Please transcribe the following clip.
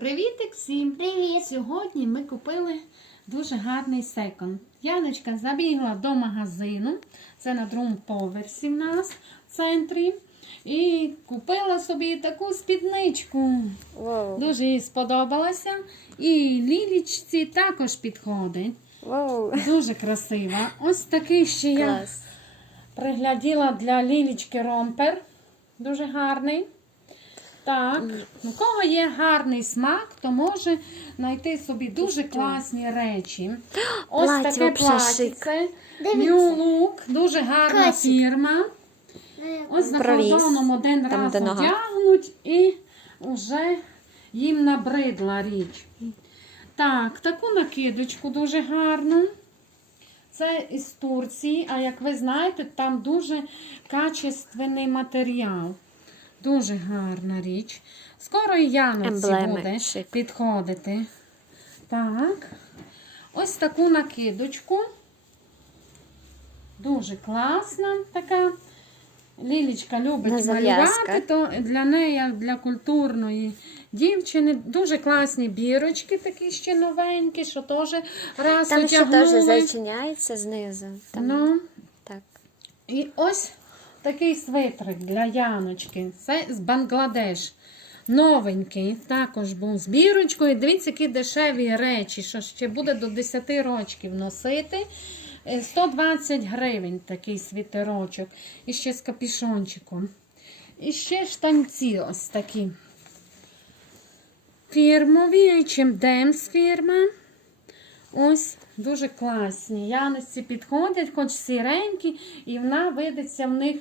Привітик всім! Привіт! Сьогодні ми купили дуже гарний секонд. Яночка забігла до магазину, це на другому поверсі в нас в центрі. І купила собі таку спідничку. Воу. Дуже їй сподобалася. І лілічці також підходить. Воу. Дуже красива. Ось такий ще я пригляділа для лілічки ромпер. Дуже гарний. Так, у кого є гарний смак, то може знайти собі дуже класні речі. Ось таке шик. New Look, дуже гарна фірма. Ось за Проріз. кордоном один Там, раз де нога. одягнуть і вже їм набридла річ. Так, таку накидочку дуже гарну. Це із Турції, а як ви знаєте, там дуже качественний матеріал. Дуже гарна річ. Скоро і Емблеми, буде підходити. Так. Ось таку накидочку. Дуже класна така. Лілічка любить малювати, то для неї, для культурної дівчини, дуже класні бірочки, такі ще новенькі, що теж раз Там ще одягнули. теж зачиняється знизу. Там, Ну, Так. і ось такий свитрик для Яночки. Це з Бангладеш. Новенький. Також був з бірочкою. Дивіться, які дешеві речі, що ще буде до 10 років носити. Е, 120 гривень такий світерочок. І ще з капішончиком. І ще штанці ось такі. Фірмові, H&M фірма. Ось дуже класні. Яності підходять, хоч сіренькі, і вона видиться в них